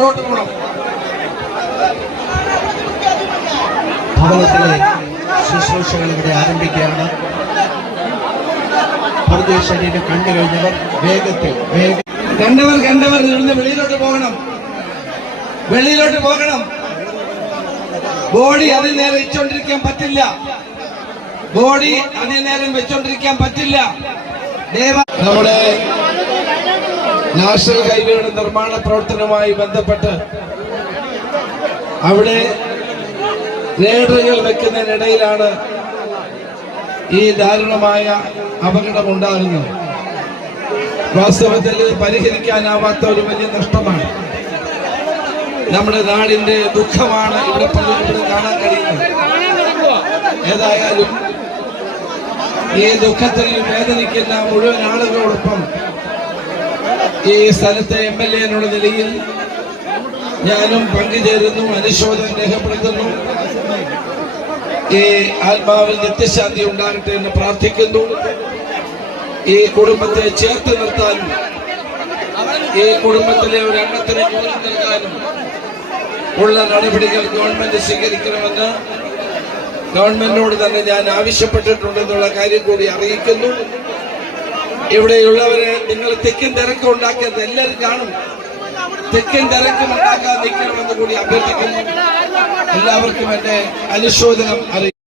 പുറകോട്ട് പോകണം ഭവനത്തിലെ ശുശ്രൂഷകൾ ഇവിടെ ആരംഭിക്കുകയാണ്. പരദേശരീനെ കണ്ടു കഴിഞ്ഞവർ വേഗത്തിൽ വേഗ. കണ്ടവർ കണ്ടവർ ഇവിടുന്ന് വെളിയിലോട്ട് പോകണം. വെളിയിലോട്ട് പോകണം. ബോഡി അതിൽ നേരം വെച്ചോണ്ടിരിക്കാൻ പറ്റില്ല. ബോഡി അതിൽ നേരം വെച്ചോണ്ടിരിക്കാൻ പറ്റില്ല. ദേവ നമ്മുടെ നാഷണൽ ഹൈവേയുടെ നിർമ്മാണ പ്രവർത്തനവുമായി ബന്ധപ്പെട്ട് അവിടെ റേഡറുകൾ വെക്കുന്നതിനിടയിലാണ് ഈ ദാരുണമായ അപകടം അപകടമുണ്ടാകുന്നത്. വാസ്തവത്തിൽ പരിഹരിക്കാനാവാത്ത ഒരു വലിയ നഷ്ടമാണ്. നമ്മുടെ നാടിന്റെ ദുഃഖമാണ് ഇവിടെ പലരും കാണാൻ കഴിയുന്നത്. ഏതായാലും ഈ ദുഃഖത്തിൽ വേദനിക്കുന്ന മുഴുവൻ ആളുകളോടൊപ്പം ഈ സ്ഥലത്തെ എം എൽ എ എന്നുള്ള നിലയിൽ ഞാനും പങ്കുചേരുന്നു അനുശോചനം രേഖപ്പെടുത്തുന്നു. ഈ ആത്മാവിൽ നിത്യശാന്തി ഉണ്ടാകട്ടെ എന്ന് പ്രാർത്ഥിക്കുന്നു. ഈ കുടുംബത്തെ ചേർത്ത് നിർത്താനും ഈ കുടുംബത്തിലെ ഒരു അംഗത്തിന് ജോലി നൽകാനും ഉള്ള നടപടികൾ ഗവൺമെന്റ് സ്വീകരിക്കണമെന്ന് ഗവൺമെന്റിനോട് തന്നെ ഞാൻ ആവശ്യപ്പെട്ടിട്ടുണ്ടെന്നുള്ള കാര്യം കൂടി അറിയിക്കുന്നു. ഇവിടെയുള്ളവരെ നിങ്ങൾ തെക്കും തിരക്കും ഉണ്ടാക്കിയത് എല്ലാവരും കാണും. തെക്കും തിരക്കും ഉണ്ടാക്കാൻ നിൽക്കണമെന്ന് കൂടി അഭ്യർത്ഥിക്കുന്നു. എല്ലാവർക്കും എന്റെ അനുശോചനം അറിയിക്കുന്നു.